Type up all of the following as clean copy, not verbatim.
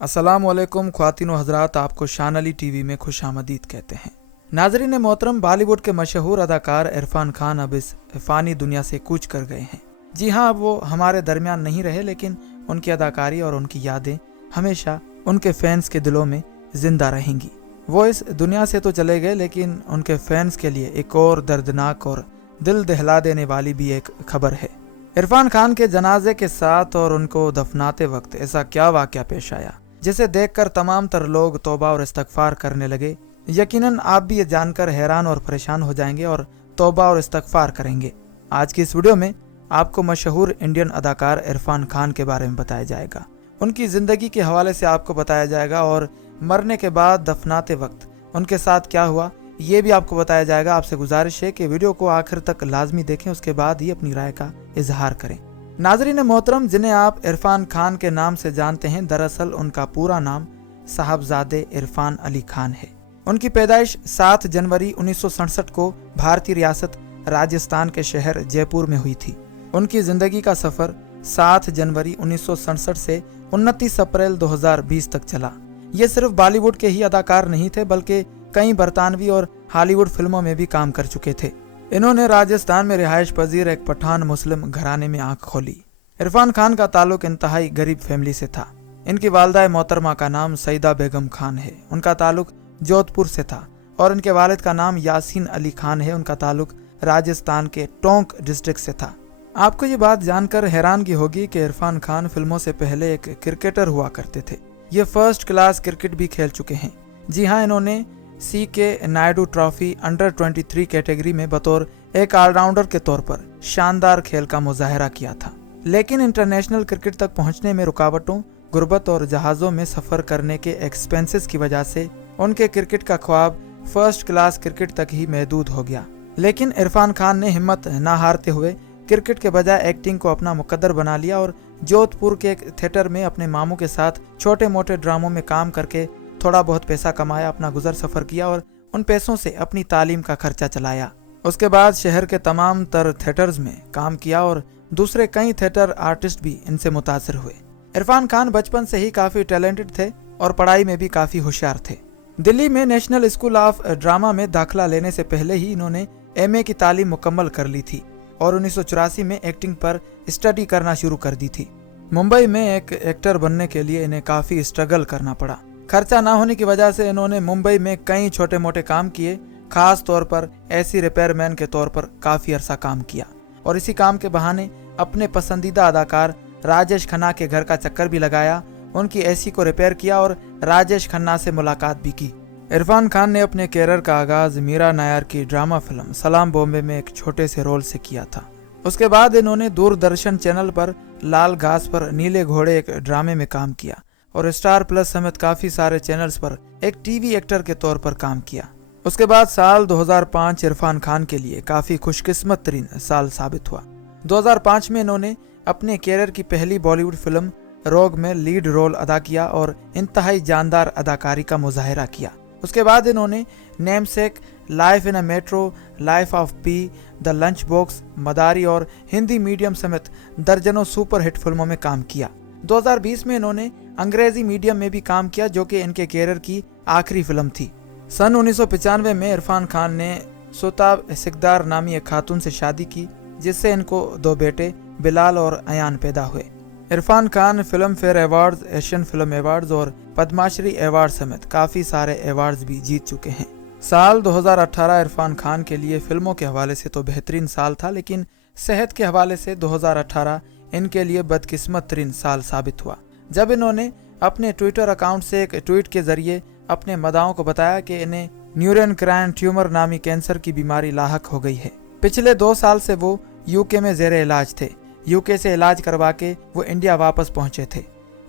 अस्सलाम वालेकुम ख्वातीन व हज़रात, आपको शान अली टीवी में खुश आमदीद कहते हैं। नाजरीन मोहतरम, बॉलीवुड के मशहूर अदाकार इरफान खान अब इस फ़ानी दुनिया से कूच कर गए हैं। जी हाँ, अब वो हमारे दरमियान नहीं रहे, लेकिन उनकी अदाकारी और उनकी यादें हमेशा उनके फैंस के दिलों में ज़िंदा रहेंगी। वो इस दुनिया से तो चले गए, लेकिन उनके फैंस के लिए एक और दर्दनाक और दिल दहला देने वाली भी एक खबर है। इरफान खान के जनाजे के साथ और उनको दफनाते वक्त ऐसा क्या वाक़या पेश आया जिसे देखकर तमाम तर लोग तौबा और इस्तगफार करने लगे। यकीनन आप भी ये जानकर हैरान और परेशान हो जाएंगे और तौबा और इस्तगफार करेंगे। आज की इस वीडियो में आपको मशहूर इंडियन अदाकार इरफान खान के बारे में बताया जाएगा। उनकी ज़िंदगी के हवाले से आपको बताया जाएगा और मरने के बाद दफनाते वक्त उनके साथ क्या हुआ ये भी आपको बताया जाएगा। आपसे गुजारिश है कि वीडियो को आखिर तक लाजमी देखें, उसके बाद ही अपनी राय का इजहार करें। नाजरीन मोहतरम, जिन्हें आप इरफान खान के नाम से जानते हैं, दरअसल उनका पूरा नाम साहबजादे इरफान अली खान है। उनकी पैदाइश 7 जनवरी 1967 को भारतीय रियासत राजस्थान के शहर जयपुर में हुई थी। उनकी ज़िंदगी का सफ़र 7 जनवरी 1967 से 29 अप्रैल 2020 तक चला। ये सिर्फ बॉलीवुड के ही अदाकार नहीं थे, बल्कि कई बरतानवी और हॉलीवुड फिल्मों में भी काम कर चुके थे। इन्होंने राजस्थान में रिहाइश पजीर एक पठान मुस्लिम घराने में आंख खोली। इरफान खान का ताल्लुक इंतहाई गरीब फैमिली से था। इनकी वालदा मोहतरमा का नाम सईदा बेगम खान है। उनका ताल्लुक जोधपुर से था और इनके वालिद का नाम यासीन अली खान है। उनका ताल्लुक राजस्थान के टोंक डिस्ट्रिक्ट से था। आपको ये बात जानकर हैरानगी होगी कि इरफान खान फिल्मों से पहले एक क्रिकेटर हुआ करते थे। ये फर्स्ट क्लास क्रिकेट भी खेल चुके हैं। जी हाँ, इन्होंने CK Naidu trophy under 23 category में बतौर एक ऑलराउंडर के तौर पर शानदार खेल का मुजाहरा किया था। लेकिन इंटरनेशनल क्रिकेट तक पहुंचने में रुकावटों, गुर्बत और जहाज़ों में सफ़र करने के एक्सपेंसेस की वजह से उनके क्रिकेट का ख्वाब फर्स्ट क्लास क्रिकेट तक ही महदूद हो गया। लेकिन इरफान खान ने हिम्मत ना हारते हुए क्रिकेट के बजाय एक्टिंग को अपना मुकद्दर बना लिया और जोधपुर के एक थिएटर में अपने मामू के साथ छोटे मोटे ड्रामों में काम करके थोड़ा बहुत पैसा कमाया, अपना गुजर सफ़र किया और उन पैसों से अपनी तालीम का खर्चा चलाया। उसके बाद शहर के तमाम तर थिएटर्स में काम किया और दूसरे कई थिएटर आर्टिस्ट भी इनसे मुतासिर हुए। इरफान खान बचपन से ही काफ़ी टैलेंटेड थे और पढ़ाई में भी काफ़ी होशियार थे। दिल्ली में नेशनल स्कूल ऑफ ड्रामा में दाखिला लेने से पहले ही इन्होंने MA की तालीम मुकम्मल कर ली थी और 1984 में एक्टिंग पर स्टडी करना शुरू कर दी थी। मुंबई में एक एक्टर बनने के लिए इन्हें काफ़ी स्ट्रगल करना पड़ा। खर्चा ना होने की वजह से इन्होंने मुंबई में कई छोटे मोटे काम किए। खास तौर पर एसी रिपेयरमैन के तौर पर काफ़ी अरसा काम किया और इसी काम के बहाने अपने पसंदीदा अदाकार राजेश खन्ना के घर का चक्कर भी लगाया। उनकी एसी को रिपेयर किया और राजेश खन्ना से मुलाकात भी की। इरफान खान ने अपने कैरियर का आगाज़ मीरा नायर की ड्रामा फिल्म सलाम बॉम्बे में एक छोटे से रोल से किया था। उसके बाद इन्होंने दूरदर्शन चैनल पर लाल घास पर नीले घोड़े एक ड्रामे में काम किया और स्टार प्लस समेत काफ़ी सारे चैनल्स पर एक टीवी एक्टर के तौर पर काम किया। उसके बाद साल 2005 इरफान खान के लिए काफ़ी खुशकिस्मत तरीन साल साबित हुआ। 2005 में इन्होंने अपने कैरियर की पहली बॉलीवुड फिल्म रोग में लीड रोल अदा किया और इंतहाई जानदार अदाकारी का मुजाहरा किया। उसके बाद इन्होंने namesake, life in a metro, life of P, the lunch box, मदारी और हिंदी मीडियम समेत दर्जनों सुपर हिट फिल्मों में काम किया। 2020 में इन्होंने अंग्रेजी मीडियम में भी काम किया, जो कि इनके कैरियर की आखिरी फिल्म थी। सन 1995 में इरफान खान ने सुताब सिकदार नामी एक खातून से शादी की, जिससे इनको 2 बेटे बिलाल और अयान पैदा हुए। Irfan Khan film fair awards, Asian film awards और पद्माश्री अवार्ड समेत काफ़ी सारे अवार्ड्स भी जीत चुके हैं। साल 2018 इरफान खान के लिए फिल्मों के हवाले से तो बेहतरीन साल था, लेकिन सेहत के हवाले से 2018 इनके लिए बदकिस्मत तरीन साल साबित हुआ, जब इन्होंने अपने ट्विटर अकाउंट से एक ट्वीट के जरिए अपने मदाओं को बताया कि इन्हें न्यूरोएंडोक्राइन ट्यूमर नामी कैंसर की बीमारी लाहक हो गई है। पिछले 2 साल से वो यूके में ज़ेरे इलाज थे। यूके से इलाज करवा के वो इंडिया वापस पहुंचे थे।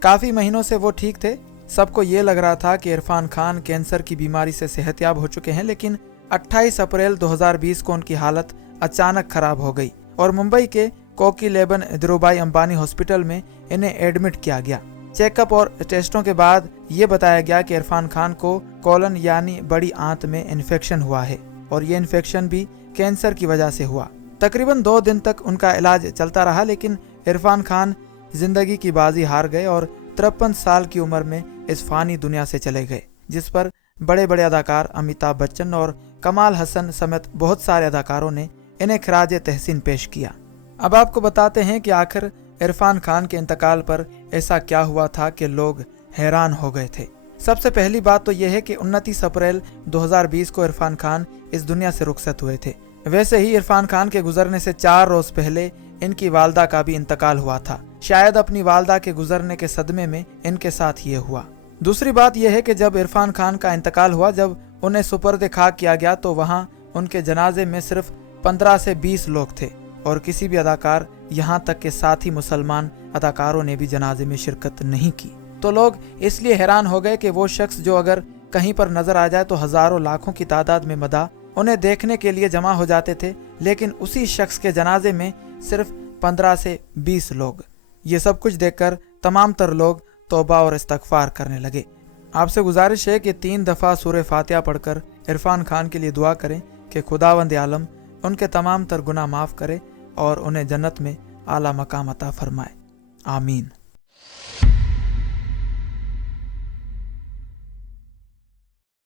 काफ़ी महीनों से वो ठीक थे। सबको ये लग रहा था कि इरफान खान कैंसर की बीमारी से सेहतयाब हो चुके हैं, लेकिन 28 अप्रैल 2020 को उनकी हालत अचानक खराब हो गई और मुंबई के कोकी-लेबन धीरूभाई अंबानी हॉस्पिटल में इन्हें एडमिट किया गया। चेकअप और टेस्टों के बाद ये बताया गया कि इरफान खान को कोलन यानी बड़ी आंत में इन्फेक्शन हुआ है और ये इन्फेक्शन भी कैंसर की वजह से हुआ। तकरीबन 2 दिन तक उनका इलाज चलता रहा, लेकिन इरफान खान जिंदगी की बाजी हार गए और 53 साल की उम्र में इस फानी दुनिया से चले गए, जिस पर बड़े बड़े अदाकार अमिताभ बच्चन और कमाल हसन समेत बहुत सारे अदाकारों ने इन्हें खराज तहसीन पेश किया। अब आपको बताते हैं कि आखिर इरफान खान के इंतकाल पर ऐसा क्या हुआ था कि लोग हैरान हो गए थे। सबसे पहली बात तो यह है कि 29 अप्रैल 2020 को इरफान खान इस दुनिया से रुखसत हुए थे। वैसे ही इरफान खान के गुजरने से 4 रोज पहले इनकी वालदा का भी इंतकाल हुआ था। शायद अपनी वालदा के गुजरने के सदमे में इनके साथ ये हुआ। दूसरी बात यह है कि जब इरफान खान का इंतकाल हुआ, जब उन्हें सुपर्द खाक किया गया, तो वहाँ उनके जनाजे में सिर्फ 15 से 20 लोग थे और किसी भी अदाकार, यहाँ तक के साथी मुसलमान अदाकारों ने भी जनाजे में शिरकत नहीं की। तो लोग इसलिए हैरान हो गए कि वो शख्स जो अगर कहीं पर नजर आ जाए तो हजारों लाखों की तादाद में मदा उन्हें देखने के लिए जमा हो जाते थे, लेकिन उसी शख्स के जनाजे में सिर्फ 15 से 20 लोग। ये सब कुछ देखकर तमाम तर लोग तौबा और इस्तगफार करने लगे। आपसे गुजारिश है कि 3 दफ़ा सूरह फातिहा पढ़कर इरफान खान के लिए दुआ करें कि खुदावंद आलम उनके तमाम तर गुनाह माफ़ करे और उन्हें जन्नत में आला मकाम अता फरमाए। आमीन।